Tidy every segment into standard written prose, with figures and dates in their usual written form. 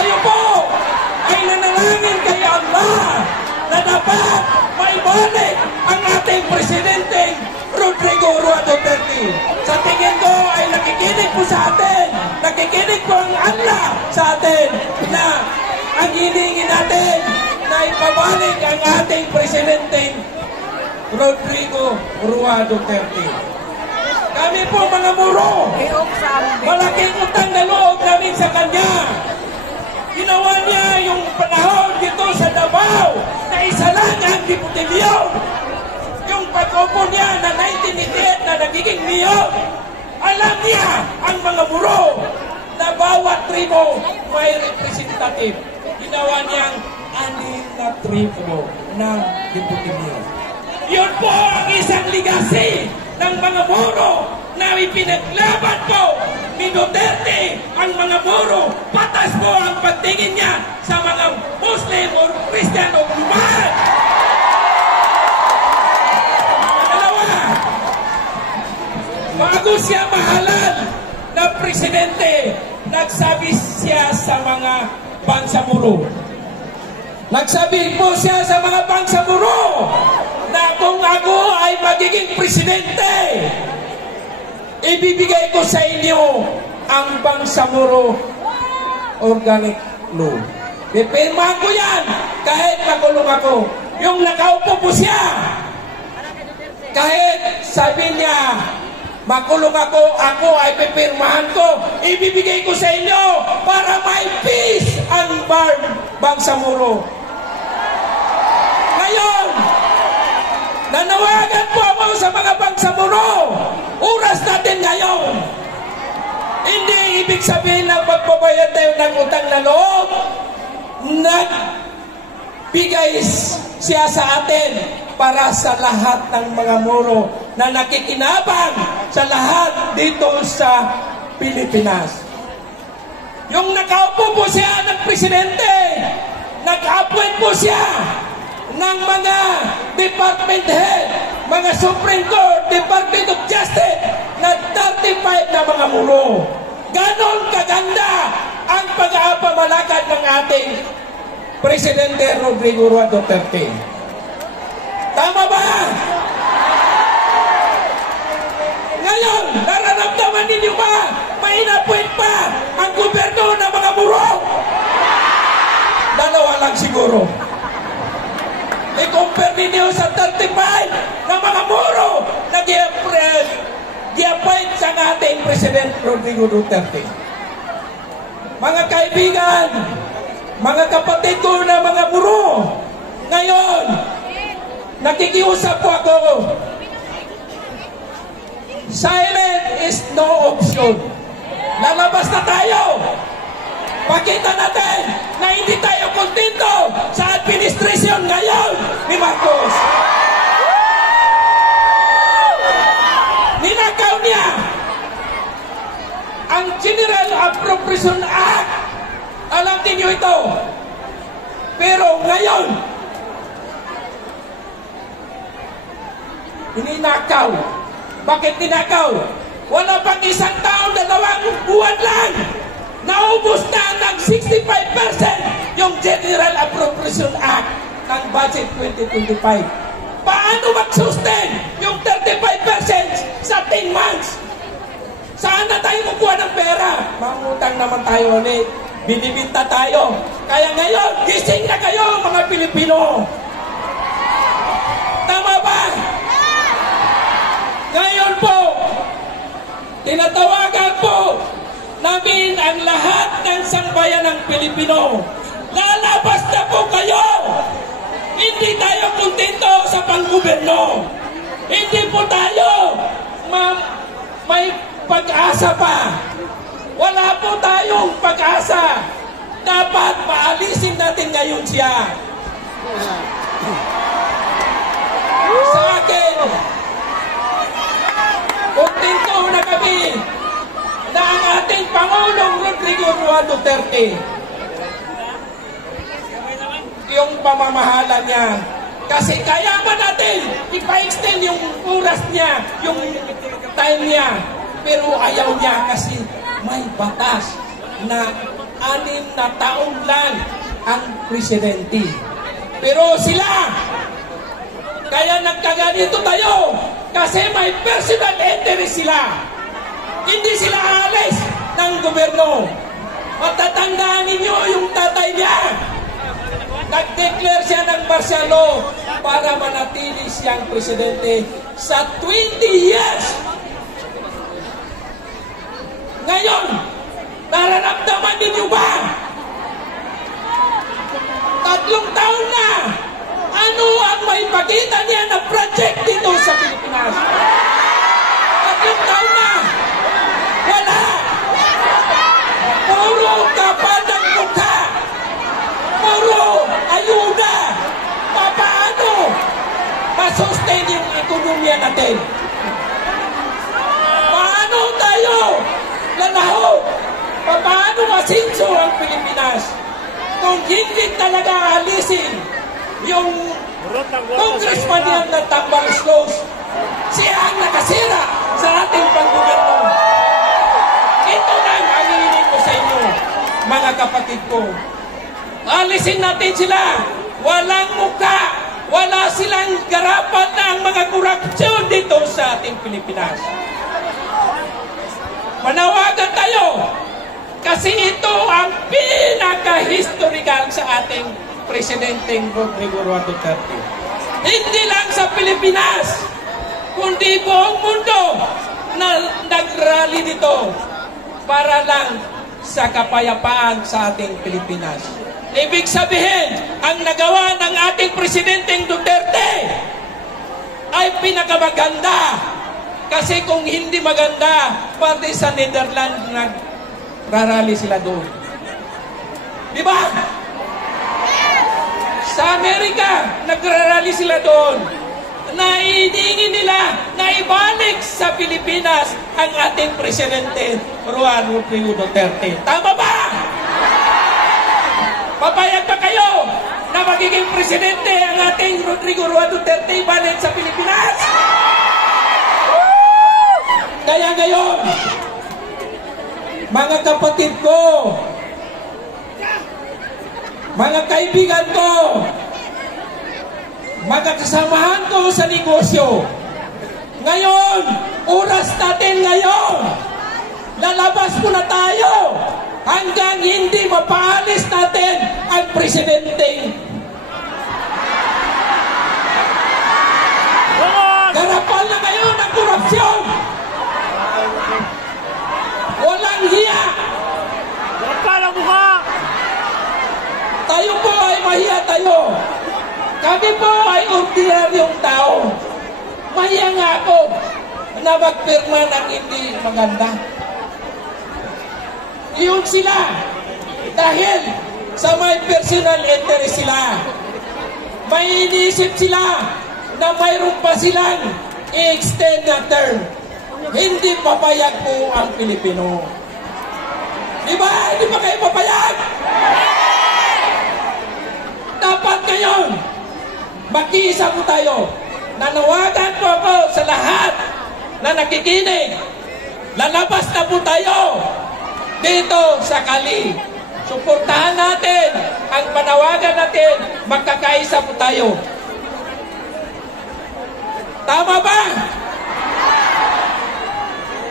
tayo po ay nanalangin kay Allah na dapat maibalik ang ating Presidente Rodrigo Roa Duterte. Sa tingin ko ay nakikinig po sa atin, nakikinig po ang Allah sa atin na ang hiningi natin na ipabalik ang ating Presidente Rodrigo Roa Duterte. Kami po mga muro, malaking utang na loob namin sa kanya. Ginawa niya yung panahon dito sa Davao na isa lang ang diputilyon. Yung pag-upo niya na 1988 na nagiging mayor, alam niya ang mga muro na bawat tribo may representative. Ginawa niyang 6 na tribo na diputilyon. Yun po ang isang legacy ng mga muro na ipinaglaban po ni Duterte ang mga muro. Patas po ang pagtingin niya sa mga Muslim o Christian o global. Dalawa, bago siya mahalal na presidente, nagsabi siya sa mga bangsamoro. Nagsabi po siya sa mga bangsamoro na kung ako ay magiging presidente, ibibigay ko sa inyo ang Bangsamoro Organic Law. Pipirmahan ko yan kahit makulong ako. Yung nakaupo po siya, kahit sabi niya, makulong ako ay pipirmahan ko, ibibigay ko sa inyo para may peace ang Bangsamoro. Ngayon, nanawagan po ako sa mga bangsamoro. Oras natin ngayon. Hindi ibig sabihin na magbabayad tayo ng utang na loob. Nagbigay siya sa atin para sa lahat ng mga muro na nakikinabang sa lahat dito sa Pilipinas. Yung nakaupo po siya ng presidente, nag-appoint po siya ng mga department head, mga Supreme Court, Department of Justice, na 35 na mga muro. Ganon kaganda ang pag-aapamalakad ng ating Presidente Rodrigo Roa Duterte. Tama ba? Ngayon, nararamdaman ninyo ba may inapuin pa ang gobyerno ng mga muro? Dalawa lang siguro. I-compare ninyo sa 35 na mga muro na gi-appoint sa ating President Rodrigo Duterte. Mga kaibigan, mga kapatid ko na mga muro, ngayon, nakikiusap po ako. Silent is no option. Lalabas na tayo. Pakita natin na hindi tayo kontento sa administrasyon ngayon ni Marcos. Ninakaw niya ang General Appropriation Act. Alam niyo ito. Pero ngayon, ninakaw. Bakit ninakaw? Wala pang isang taon, 2 buwan lang. Naubos na ng 65% yung General Appropriation Act ng Budget 2025. Paano mag-sustain yung 35% sa 10 months? Saan na tayo kukuha ng pera? Mangutang naman tayo ulit. Binibinta tayo. Kaya ngayon, gising na kayo mga Pilipino. Tama ba? Ngayon po, tinatawagan po namin ang lahat ng sambayan ng Pilipino. Lalabas na po kayo! Hindi tayo kontento sa panggobyerno. Hindi po tayo may pag-asa pa. Wala po tayong pag-asa. Dapat paalisin natin ngayon siya. Sa akin, kontento na kami na ang ating Pangulong Rodrigo Roa Duterte, yung pamamahala niya. Kasi kaya ba natin ipa-extend yung oras niya, yung time niya. Pero ayaw niya kasi may batas na 6 na taon lang ang presidente. Pero sila, kaya nagkaganito tayo kasi may personal interest sila. Hindi sila alis ng gobyerno. Matatandaan ninyo yung tatay niya. Nag-declare siya ng martial law para manatili siyang presidente sa 20 years. Ngayon, nararamdaman ninyo ba? 3 taon na. Ano ang may pakita niya na project dito sa Pilipinas? 3 taon na. Wala. Puro kapal ng mukha. Puro ayuda. Paano masustain yung ekonomiya natin? Paano tayo lalaho? Paano masinso ang Pilipinas? Kung hindi talaga alisin yung congressman yan na Tambaluslos, siya ang nakasira sa ating panggobyerno. Ito na ang hanginin ko sa inyo, mga kapatid ko. Alisin natin sila. Walang muka. Wala silang garapan ng mga korupsyon dito sa ating Pilipinas. Manawagan tayo. Kasi ito ang pinaka-historical sa ating Presidenteng Rodrigo Duterte. Hindi lang sa Pilipinas, kundi buong mundo na nag-rally dito para lang sa kapayapaan sa ating Pilipinas. Ibig sabihin, ang nagawa ng ating Presidenteng Duterte ay pinakamaganda. Kasi kung hindi maganda, pati sa Netherlands nagrarally sila doon. Di ba? Sa Amerika, nagrarally sila doon. Naidingin nila na ibalik sa Pilipinas ang ating Presidente Juan Rodrigo Duterte. Tama ba? Papayag ba kayo na magiging presidente ang ating Rodrigo Duterte ibalik sa Pilipinas? Kaya ngayon, mga kapatid ko, mga kaibigan ko, mga kasamahan ko sa negosyo, ngayon, oras natin ngayon, lalabas muna tayo hanggang hindi mapaalis natin ang presidente. Garapal na ngayon ang korupsyon. Walang hiya. Garapal ang mukha. Tayo po ay mahiya tayo. Kami po ay ordinaryong tao. Mahiya nga ako na magpirma ng hindi maganda. Yun sila. Dahil sa may personal interest sila. May iniisip sila na mayroon pa silang i-extend na term. Hindi papayag po ang Pilipino. Di ba? Hindi pa kayo papayag? Dapat ngayon, mag-iisa po tayo. Nanawagan po ako sa lahat na nakikinig. Lalabas na po tayo dito sa Kali. Suportahan natin ang panawagan natin. Magkakaisa po tayo. Tama ba?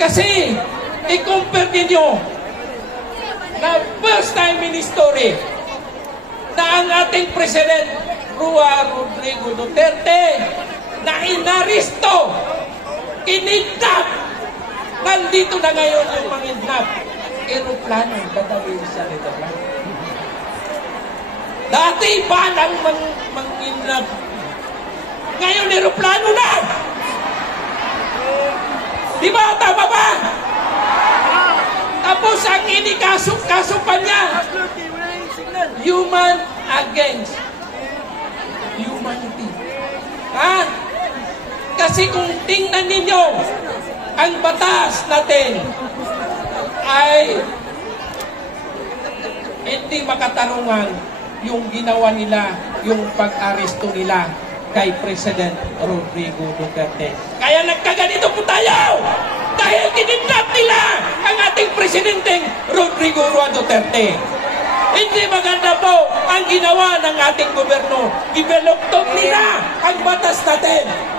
Kasi, i-compare ninyo na first time in history na ang ating President Juan Rodrigo Duterte na inaristo, kinidnap. Nandito na ngayon yung mangidnap. Aeroplano, dadalhin sa Netherlands. Dati ba nang mangidnap? Ngayon, aeroplano na! Di ba? Tama ba? Tapos ang inikaso pa niya, human against humanity. Ha? Kasi kung tingnan ninyo, ang batas natin ay hindi makatarungan yung ginawa nila, yung pag-aresto nila kay President Rodrigo Duterte. Kaya nagkaganito po tayo dahil kinidnap nila ang ating Presidenteng Rodrigo Duterte. Hindi maganda po ang ginawa ng ating gobyerno. Ibeloktot nila ang batas natin.